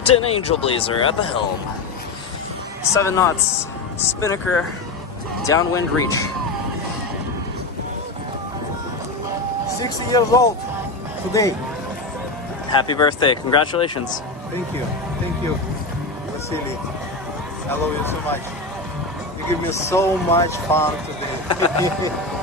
Captain Angelblazer at the helm. 7 knots, spinnaker, downwind reach. 60 years old today. Happy birthday, congratulations. Thank you, Vasily. I love you so much. You give me so much fun today.